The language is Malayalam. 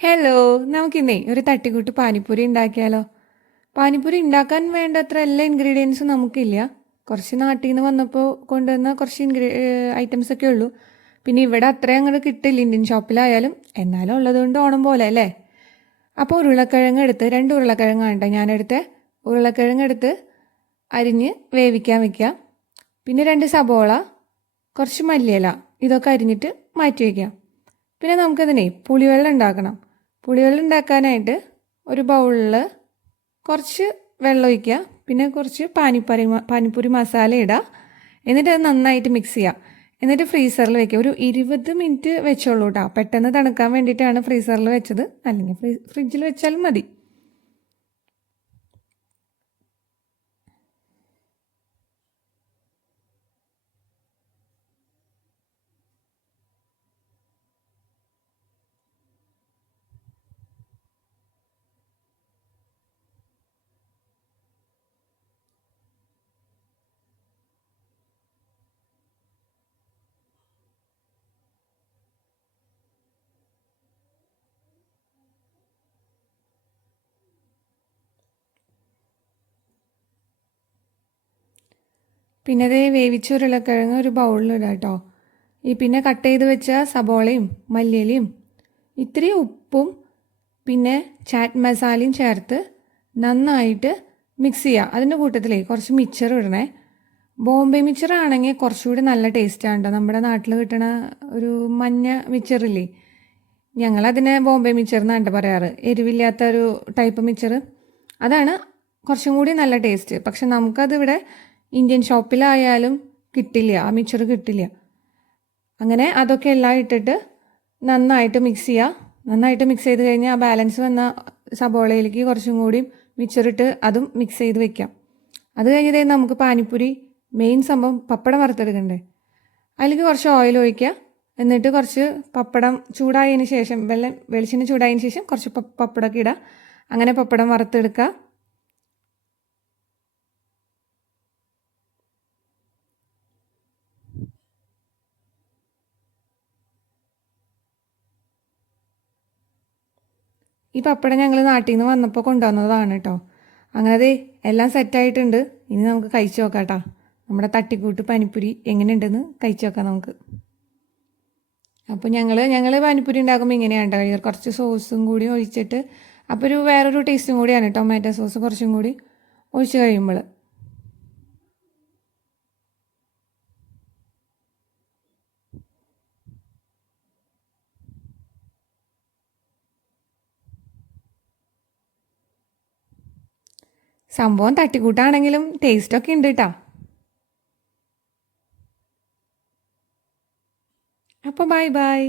ഹലോ, നമുക്കിന്നേ ഒരു തട്ടിക്കൂട്ട് പാനിപ്പൂരി ഉണ്ടാക്കിയാലോ? പാനിപ്പൂരി ഉണ്ടാക്കാൻ വേണ്ടത്ര എല്ലാ ഇൻഗ്രീഡിയൻസും നമുക്കില്ല. കുറച്ച് നാട്ടിൽ നിന്ന് വന്നപ്പോൾ കൊണ്ടുവന്ന കുറച്ച് ഐറ്റംസ് ഒക്കെ ഉള്ളൂ. പിന്നെ ഇവിടെ അത്രയും അങ്ങോട്ട് കിട്ടില്ല ഇന്ത്യൻ ഷോപ്പിലായാലും. എന്നാലും ഉള്ളതുകൊണ്ട് ഓണം പോലെ അല്ലേ? അപ്പോൾ ഉരുളക്കിഴങ്ങ് എടുത്ത് 2 ഉരുളക്കിഴങ്ങാണ് കേട്ടോ ഞാനെടുത്ത്. ഉരുളക്കിഴങ്ങ് എടുത്ത് അരിഞ്ഞ് വേവിക്കാൻ വെക്കാം. പിന്നെ 2 സബോള, കുറച്ച് മല്ലിയില, ഇതൊക്കെ അരിഞ്ഞിട്ട് മാറ്റി വയ്ക്കാം. പിന്നെ നമുക്കതിനെ പുളിവെള്ളം ഉണ്ടാക്കണം. പുളിവെള്ളം ഉണ്ടാക്കാനായിട്ട് ഒരു ബൗളിൽ കുറച്ച് വെള്ളം ഒഴിക്കുക. പിന്നെ കുറച്ച് പാനിപ്പൂരി മസാല ഇടുക. എന്നിട്ട് അത് നന്നായിട്ട് മിക്സ് ചെയ്യുക. എന്നിട്ട് ഫ്രീസറിൽ വെക്കുക. ഒരു 20 മിനിറ്റ് വെച്ചോളൂ കേട്ടോ. പെട്ടെന്ന് തണുക്കാൻ വേണ്ടിയിട്ടാണ് ഫ്രീസറിൽ വെച്ചത്. അല്ലെങ്കിൽ ഫ്രിഡ്ജിൽ വെച്ചാലും മതി. പിന്നെ അത് വേവിച്ച ഉരുളക്കിഴങ്ങ് ഒരു ബൗളിലിടുക കേട്ടോ. പിന്നെ കട്ട് ചെയ്ത് വെച്ച സബോളയും മല്ലിയിലയും ഇത്തിരി ഉപ്പും പിന്നെ ചാറ്റ് മസാലയും ചേർത്ത് നന്നായിട്ട് മിക്സ് ചെയ്യുക. അതിൻ്റെ കൂട്ടത്തിലേ കുറച്ച് മിച്ചർ ഇടണേ. ബോംബെ മിച്ചർ ആണെങ്കിൽ കുറച്ചുകൂടി നല്ല ടേസ്റ്റാണ് കേട്ടോ. നമ്മുടെ നാട്ടിൽ കിട്ടണ ഒരു മഞ്ഞ മിച്ചറില്ലേ, ഞങ്ങളതിനെ ബോംബെ മിച്ചർ എന്നാണ് പറയാറ്. എരിവില്ലാത്ത ഒരു ടൈപ്പ് മിച്ചർ, അതാണ് കുറച്ചും കൂടി നല്ല ടേസ്റ്റ്. പക്ഷെ നമുക്കതിവിടെ ഇന്ത്യൻ ഷോപ്പിലായാലും കിട്ടില്ല, ആ മിച്ചർ കിട്ടില്ല. അങ്ങനെ അതൊക്കെ എല്ലാം ഇട്ടിട്ട് നന്നായിട്ട് മിക്സ് ചെയ്യുക. നന്നായിട്ട് മിക്സ് ചെയ്ത് കഴിഞ്ഞാൽ ആ ബാലൻസ് വന്ന സബോളയിലേക്ക് കുറച്ചും കൂടി മിച്ചറിട്ട് അതും മിക്സ് ചെയ്ത് വെക്കാം. അത് കഴിഞ്ഞതേ നമുക്ക് പാനിപ്പൂരി മെയിൻ സംഭവം പപ്പടം വറുത്തെടുക്കണ്ടേ. അതിലേക്ക് കുറച്ച് ഓയിൽ ഒഴിക്കുക. എന്നിട്ട് കുറച്ച് പപ്പടം ചൂടായതിന് ശേഷം വെളിച്ചെണ്ണ ചൂടായതിന് ശേഷം കുറച്ച് പപ്പടമൊക്കെ ഇടുക. അങ്ങനെ പപ്പടം വറുത്തെടുക്കുക. ഈ പപ്പടം ഞങ്ങൾ നാട്ടിൽ നിന്ന് വന്നപ്പോൾ കൊണ്ടുവന്നതാണ് കേട്ടോ. അങ്ങനെ അതെ എല്ലാം സെറ്റായിട്ടുണ്ട്. ഇനി നമുക്ക് കഴിച്ചു നോക്കാം കേട്ടോ. നമ്മുടെ തട്ടിക്കൂട്ട് പാനിപ്പൂരി എങ്ങനെയുണ്ടെന്ന് കഴിച്ചു നോക്കാം നമുക്ക്. അപ്പോൾ ഞങ്ങൾ പാനിപ്പൂരി ഉണ്ടാക്കുമ്പോൾ ഇങ്ങനെയാണ് കേട്ടോ. കുറച്ച് സോസും കൂടി ഒഴിച്ചിട്ട്, അപ്പോൾ വേറൊരു ടേസ്റ്റും കൂടിയാണ്. ടൊമാറ്റോ സോസ് കുറച്ചും കൂടി ഒഴിച്ച് കഴിയുമ്പോൾ. സംഭവം തട്ടിക്കൂട്ടാണെങ്കിലും ടേസ്റ്റൊക്കെ ഉണ്ട് കേട്ടോ. അപ്പോൾ ബൈ ബൈ.